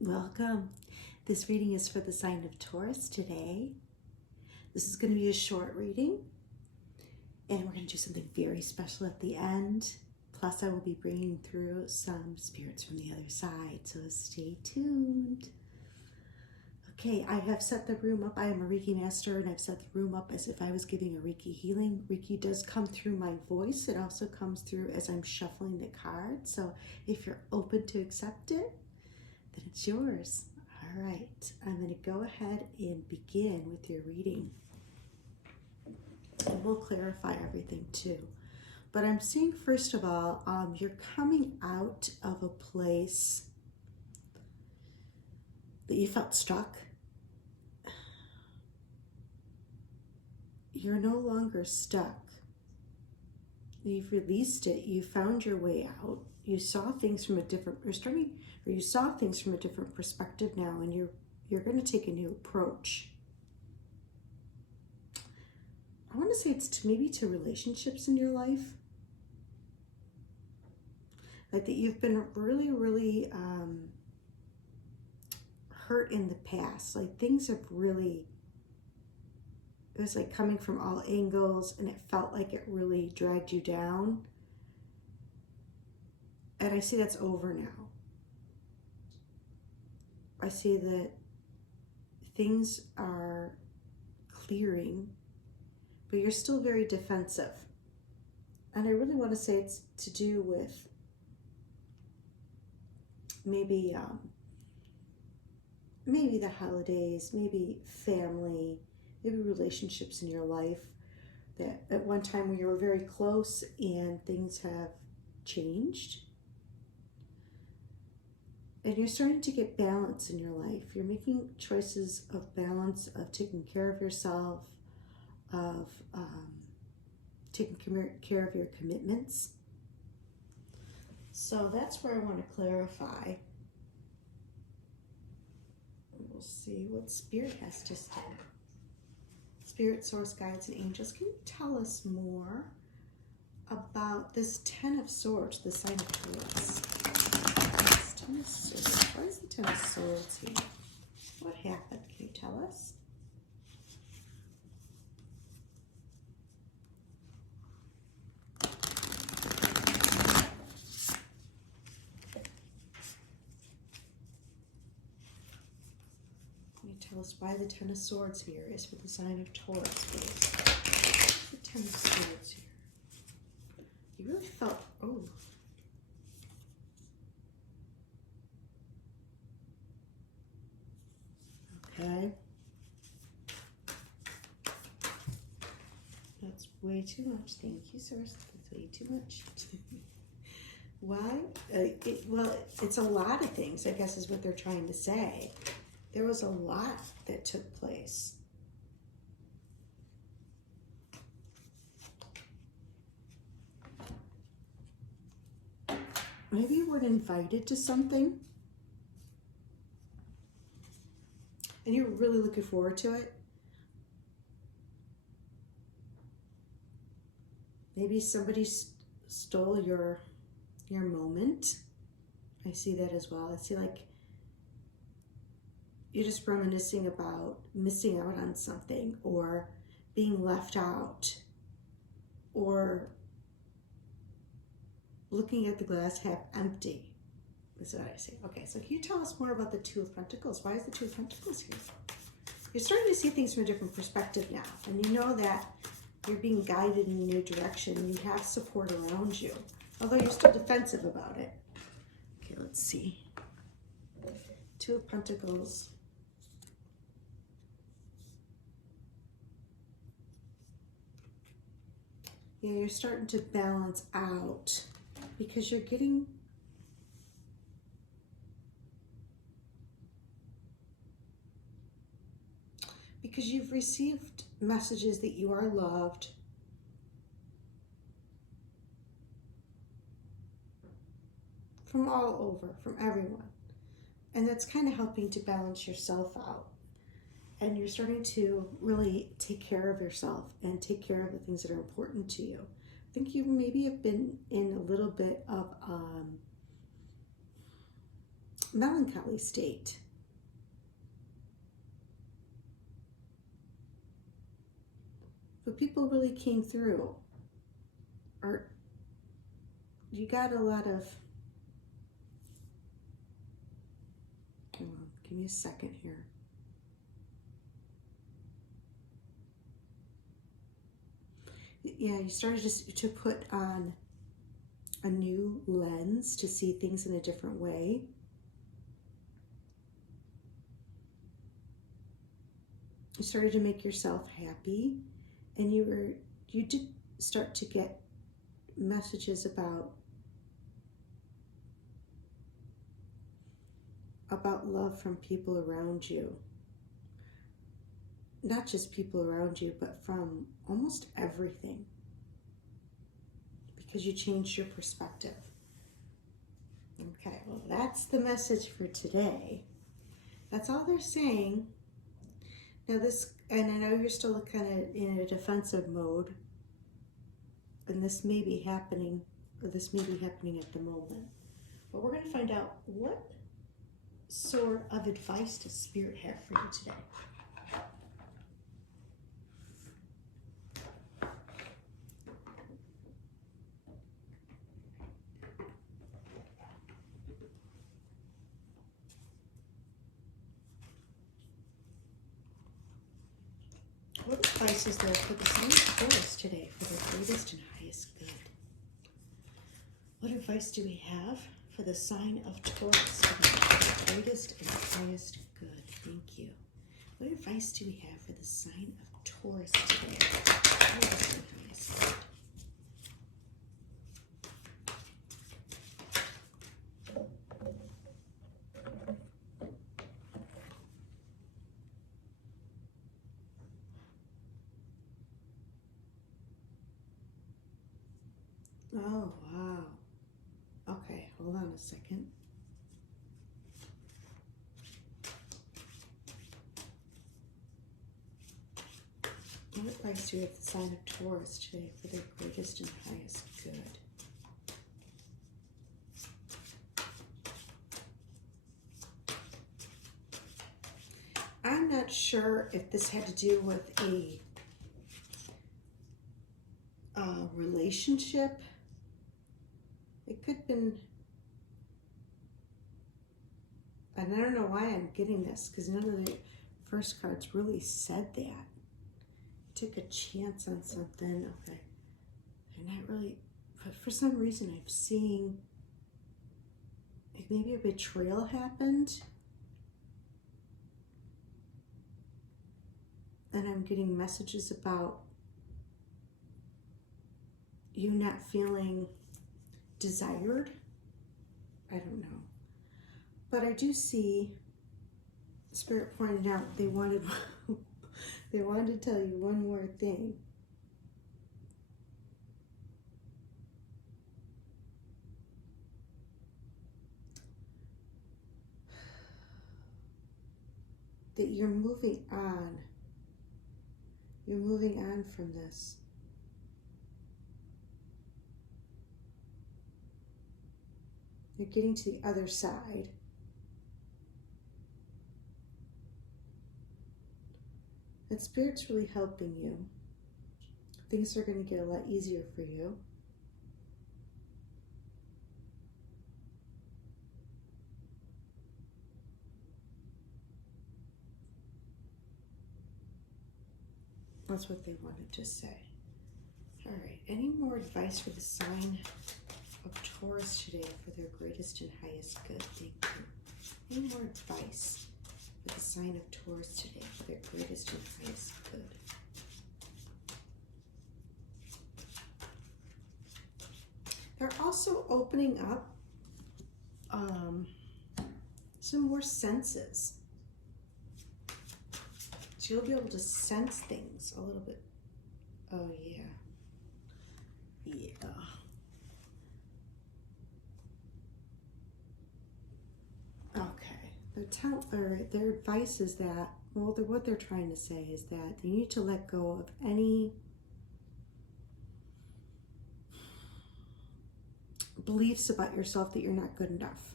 Welcome. This reading is for the sign of Taurus today. This is going to be a short reading, and we're going to do something very special at the end. Plus, I will be bringing through some spirits from the other side, so stay tuned. Okay, I have set the room up. I am a Reiki master, and I've set the room up as if I was giving a Reiki healing. Reiki does come through my voice. It also comes through as I'm shuffling the cards. So if you're open to accept it, then it's yours. All right, I'm going to go ahead and begin with your reading. And we'll clarify everything too. But I'm seeing, first of all, you're coming out of a place that you felt stuck. You're no longer stuck. You've released it. You found your way out. You saw things from a different, you saw things from a different perspective now, and you're going to take a new approach. I want to say it's maybe to relationships in your life. Like that you've been really hurt in the past. Like things have really, it was like coming from all angles, and it felt like it really dragged you down. And I see that's over now. I see that things are clearing, but you're still very defensive. And I really want to say it's to do with maybe the holidays, maybe family, maybe relationships in your life that at one time when you were very close and things have changed. And you're starting to get balance in your life. You're making choices of balance, of taking care of yourself, of taking care of your commitments. So that's where I want to clarify. We'll see what Spirit has to say. Spirit, source, guides, and angels, can you tell us more about this Ten of Swords, the sign of Taurus? Ten of Swords. Why is the Ten of Swords here? What happened? Can you tell us? Can you tell us why the Ten of Swords here is for the sign of Taurus, please? The Ten of Swords here. You really felt, oh. Okay. That's way too much. Thank you, source. That's way too much. Why? Well, it's a lot of things, I guess, is what they're trying to say. There was a lot that took place. Maybe you weren't invited to something and you're really looking forward to it. Maybe somebody stole your moment. I see that as well. I see like you're just reminiscing about missing out on something or being left out or looking at the glass half empty. That's what I see. Okay, so can you tell us more about the Two of Pentacles? Why is the Two of Pentacles here? You're starting to see things from a different perspective now, and you know that you're being guided in a new direction, and you have support around you, although you're still defensive about it. Okay, let's see. Two of Pentacles. Yeah, you're starting to balance out because you're getting because you've received messages that you are loved. From all over, from everyone. And that's kind of helping to balance yourself out. and you're starting to really take care of yourself and take care of the things that are important to you. I think you maybe have been in a little bit of melancholy state. But people really came through. Or you got a lot of, hold on, give me a second here. Yeah, you started just to put on a new lens to see things in a different way. You started to make yourself happy, and you did start to get messages about love from people around you. Not just people around you, but from almost everything. Because you changed your perspective. Okay, well, that's the message for today. That's all they're saying. Now this, and I know you're still kind of in a defensive mode, and this may be happening, or this may be happening at the moment. But we're going to find out what sort of advice does Spirit have for you today. What advice is there for the sign of Taurus today for their greatest and highest good? What advice do we have for the sign of Taurus for the greatest and highest good? Thank you. What advice do we have for the sign of Taurus today for the greatest and highest good? Oh, wow. Okay, hold on a second. What advice do we have the sign of Taurus today for their greatest and highest good? I'm not sure if this had to do with a relationship. It could have been, and I don't know why I'm getting this, because none of the first cards really said that. Took a chance on something. Okay. I'm not really, but for some reason I'm seeing like maybe a betrayal happened. And I'm getting messages about you not feeling desired. I don't know. But I do see Spirit pointed out they wanted to tell you one more thing. That you're moving on. You're moving on from this. You're getting to the other side. And Spirit's really helping you. Things are going to get a lot easier for you. That's what they wanted to say. All right, any more advice for the sign of Taurus today for their greatest and highest good? Thank you. Any more advice for the sign of Taurus today for their greatest and highest good? They're also opening up some more senses. So you'll be able to sense things a little bit. Oh, yeah. Yeah. Okay. their advice is that, well, what they're trying to say is that you need to let go of any beliefs about yourself that you're not good enough.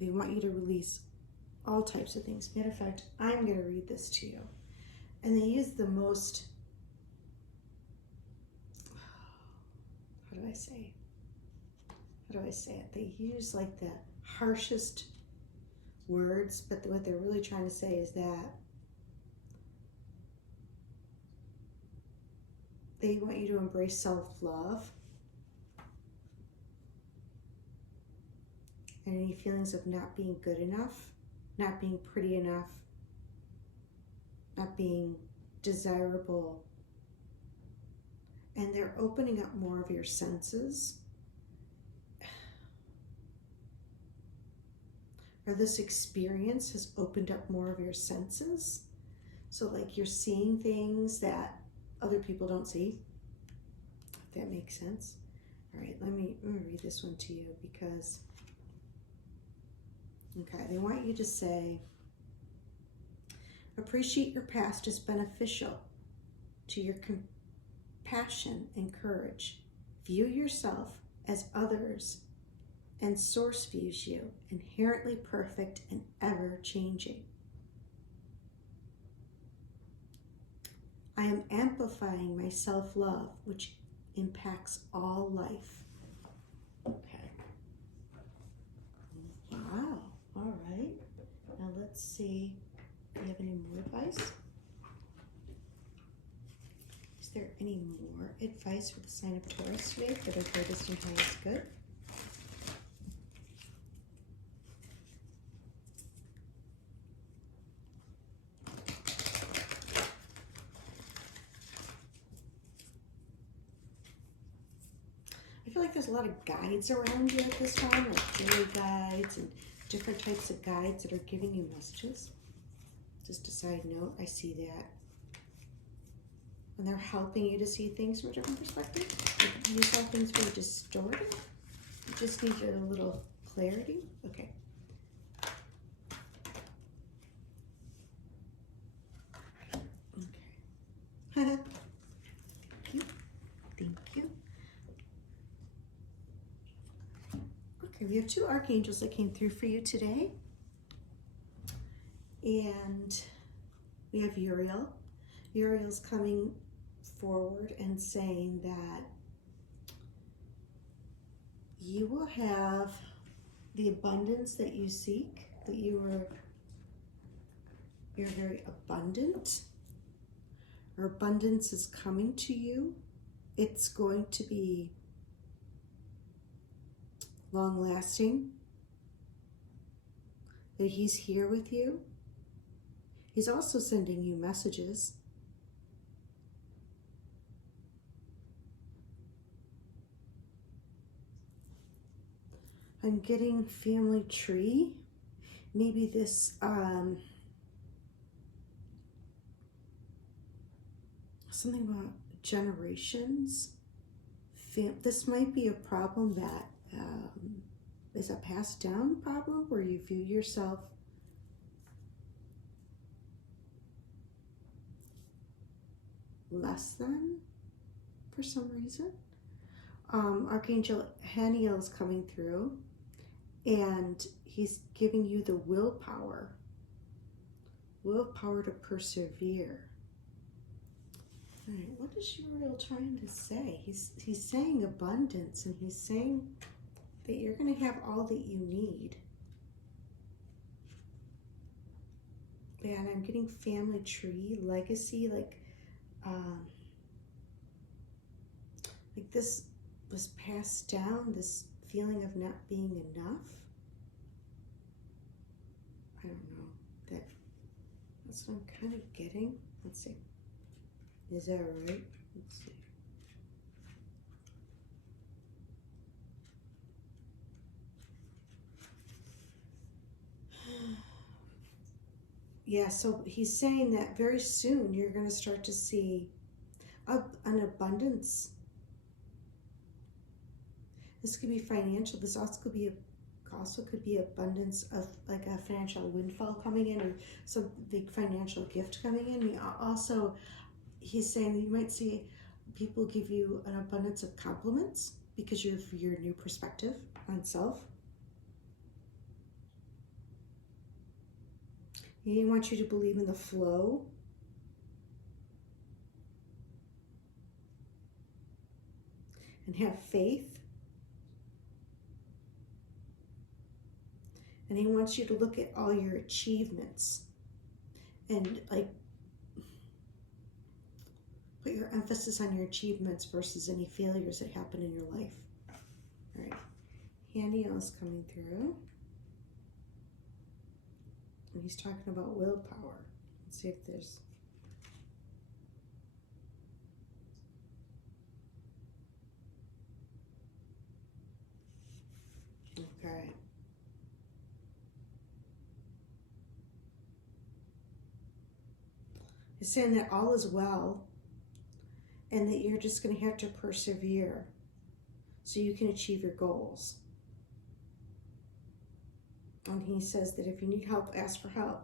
They want you to release all types of things. Matter of fact, I'm going to read this to you. And they use the most, how do I say it? They use like the harshest words, but what they're really trying to say is that they want you to embrace self-love and any feelings of not being good enough, not being pretty enough, not being desirable. And they're opening up more of your senses. Or this experience has opened up more of your senses. So like you're seeing things that other people don't see, if that makes sense. All right, I'm gonna read this one to you because, okay, they want you to say, appreciate your past as beneficial to your compassion and courage. View yourself as others and Source views you, inherently perfect and ever changing. I am amplifying my self-love, which impacts all life. Okay. Wow. All right. Now let's see if you have any more advice. Is there any more advice for the sign of Taurus today for their greatest and highest good? I feel like there's a lot of guides around you at this time, like daily guides and different types of guides that are giving you messages. Just a side note, I see that. And they're helping you to see things from a different perspective. Like you saw things very distorted. You just need a little clarity. Okay. Okay. Thank you. Thank you. Okay, we have two archangels that came through for you today. And we have Uriel. Uriel's coming forward and saying that you will have the abundance that you seek, that you're very abundant. Or abundance is coming to you. It's going to be long-lasting. That he's here with you. He's also sending you messages. I'm getting family tree. Maybe this something about generations. This might be a problem that is a passed down problem where you view yourself less than for some reason. Archangel Haniel is coming through and he's giving you the willpower to persevere. All right, what is Uriel trying to say? He's saying abundance, and he's saying that you're going to have all that you need. And I'm getting family tree, legacy, like this was passed down, this feeling of not being enough. I don't know. That's what I'm kind of getting. Let's see. Is that right? Let's see. Yeah, so he's saying that very soon you're going to start to see an abundance. This could be financial. This also could be also could be abundance of like a financial windfall coming in, or some big financial gift coming in. He's saying that you might see people give you an abundance of compliments because of your new perspective on self. He wants you to believe in the flow. And have faith. And he wants you to look at all your achievements and like put your emphasis on your achievements versus any failures that happen in your life. All right, Handiel is coming through. And he's talking about willpower. Let's see if there's... Okay. He's saying that all is well and that you're just going to have to persevere so you can achieve your goals. And he says that if you need help, ask for help.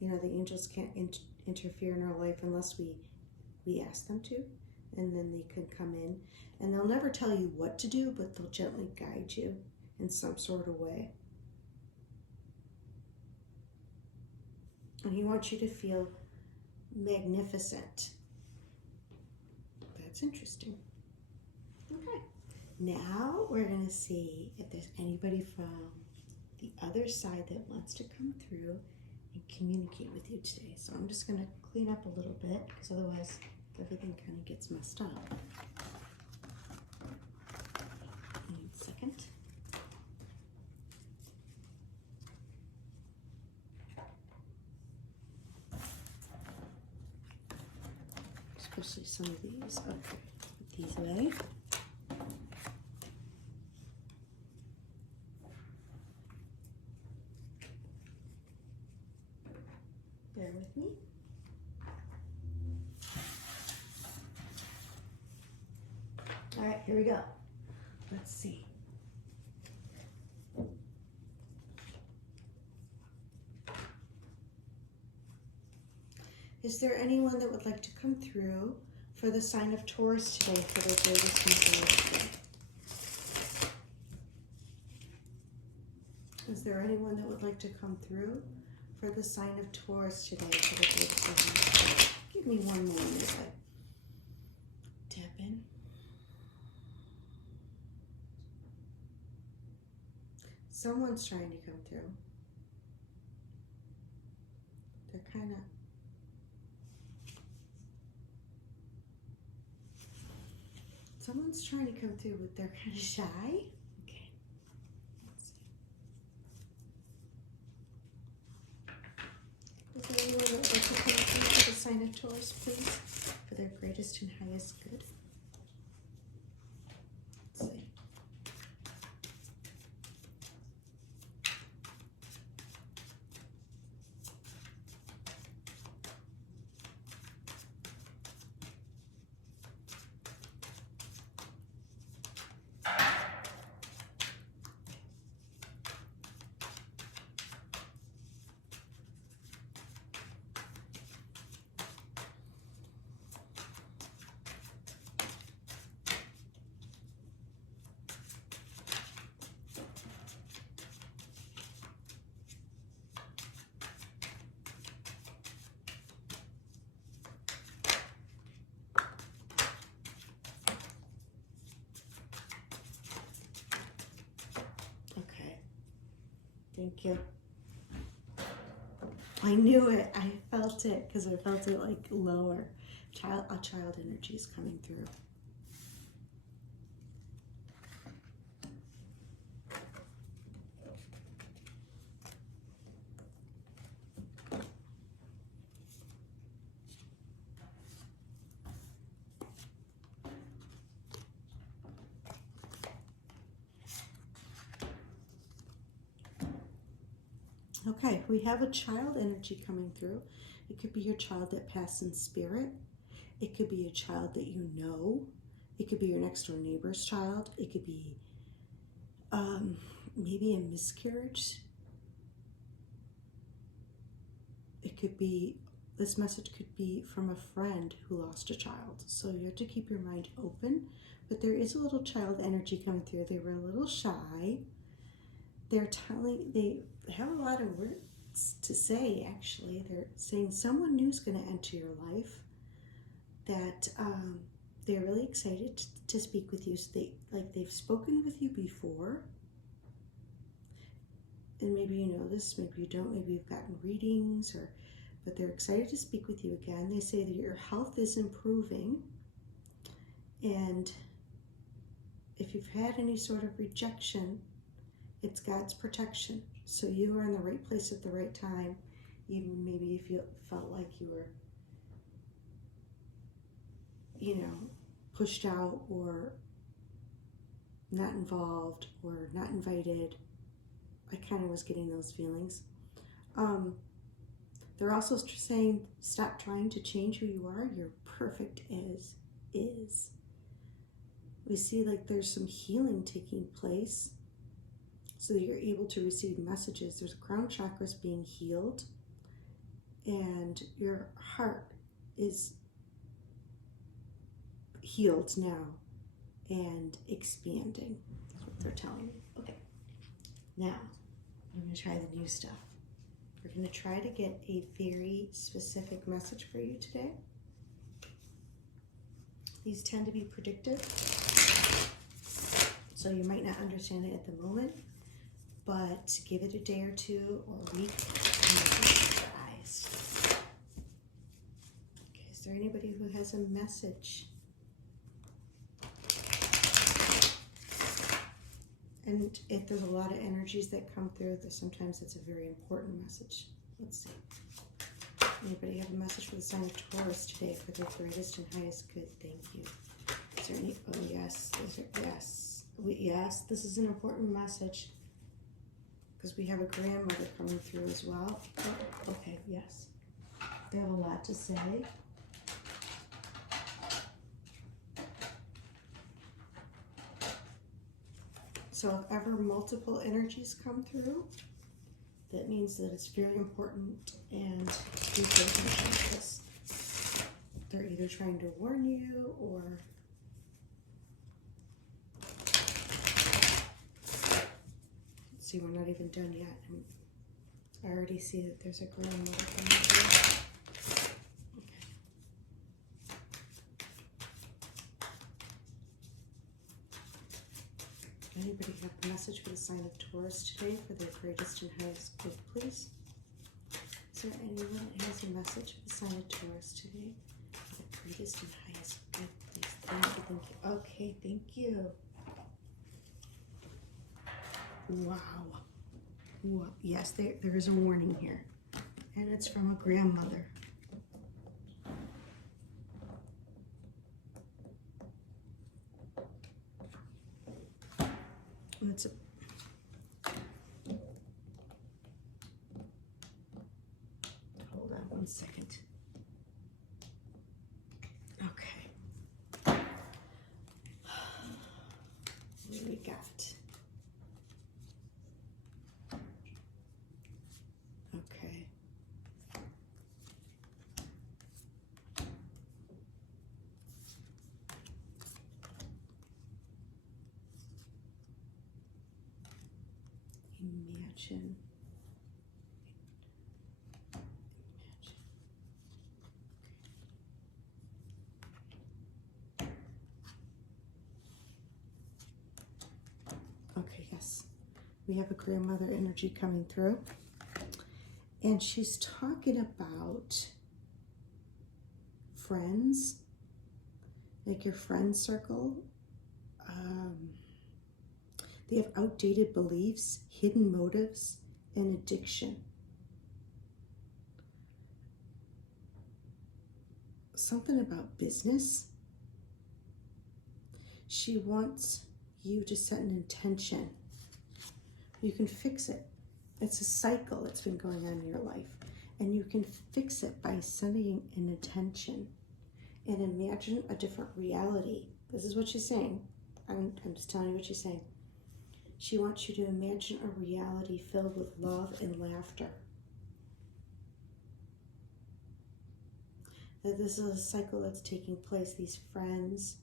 You know, the angels can't interfere in our life unless we ask them to, and then they can come in. And they'll never tell you what to do, but they'll gently guide you in some sort of way. And he wants you to feel magnificent. That's interesting. Okay. Now we're going to see if there's anybody from the other side that wants to come through and communicate with you today. So I'm just going to clean up a little bit because otherwise everything kind of gets messed up. Give me a second. Especially some of these. Okay, put these away. Bear with me. All right, here we go. Let's see. Is there anyone that would like to come through for the sign of Taurus today for their greatest inspiration? Is there anyone that would like to come through for the sign of Taurus today for their greatest inspiration? Give me one moment as I tap in. Someone's trying to come through. They're kind of... Someone's trying to come through, but they're kind of shy. Okay. Let's see. Is there anyone that would like to come through for the sign of Taurus, please? For their greatest and highest good. Let's see. Thank you. I knew it. I felt it because I felt it like lower. A child energy is coming through. Okay, we have a child energy coming through. It could be your child that passed in spirit. It could be a child that you know. It could be your next door neighbor's child. It could be maybe a miscarriage. It could be, this message could be from a friend who lost a child. So you have to keep your mind open. But there is a little child energy coming through. They were a little shy. They have a lot of words to say, actually. They're saying someone new is going to enter your life, that they're really excited to speak with you. So they've spoken with you before. And maybe you know this, maybe you don't, maybe you've gotten readings, but they're excited to speak with you again. They say that your health is improving, and if you've had any sort of rejection, it's God's protection. So you are in the right place at the right time, even maybe if you felt like you were, pushed out or not involved or not invited. I kind of was getting those feelings. They're also saying, stop trying to change who you are. You're perfect as is. We see like there's some healing taking place so that you're able to receive messages. There's crown chakras being healed, and your heart is healed now and expanding. That's what they're telling me. Okay. Now, I'm going to try the new stuff. We're going to try to get a very specific message for you today. These tend to be predictive, so you might not understand it at the moment, but give it a day or two or a week and open your eyes. Okay, is there anybody who has a message? And if there's a lot of energies that come through, sometimes it's a very important message. Let's see. Anybody have a message for the sign of Taurus today for their greatest and highest good? Thank you. Is there any? Oh, yes. Yes. Yes, this is an important message because we have a grandmother coming through as well. Oh, okay, yes. They have a lot to say. So if ever multiple energies come through, that means that it's very important, and be pay attention because they're either trying to warn you or see, we're not even done yet. I already see that there's a grandmother coming through. Anybody have a message for the sign of Taurus today for their greatest and highest good, please? Is there anyone that has a message for the sign of Taurus today for the greatest and highest good, please? Thank you, thank you. Okay, thank you. Wow. Yes, there is a warning here, and it's from a grandmother. It's hold on 1 second. Okay. What do we got? Okay. Imagine. Okay, yes. We have a grandmother energy coming through. And she's talking about friends, like your friend circle. They have outdated beliefs, hidden motives, and addiction. Something about business. She wants you to set an intention. You can fix it. It's a cycle that's been going on in your life. And you can fix it by setting an intention and imagine a different reality. This is what she's saying. I'm just telling you what she's saying. She wants you to imagine a reality filled with love and laughter. That this is a cycle that's taking place. These friends,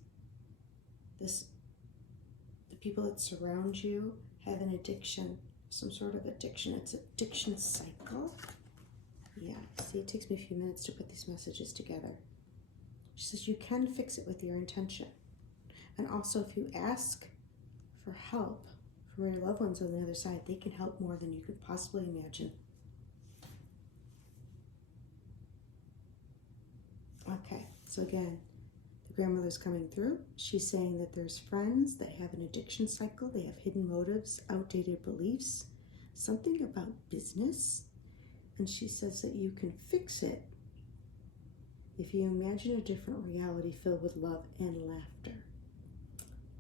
the people that surround you have an addiction, some sort of addiction. It's an addiction cycle. Yeah, see, it takes me a few minutes to put these messages together. She says you can fix it with your intention. And also, if you ask for help from your loved ones on the other side, they can help more than you could possibly imagine. Okay, so again, the grandmother's coming through. She's saying that there's friends that have an addiction cycle. They have hidden motives, outdated beliefs, something about business. And she says that you can fix it if you imagine a different reality filled with love and laughter.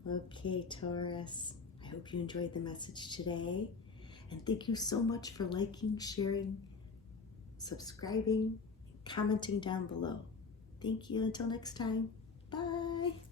Okay, Taurus, I hope you enjoyed the message today. And thank you so much for liking, sharing, subscribing, and commenting down below. Thank you. Until next time. Bye.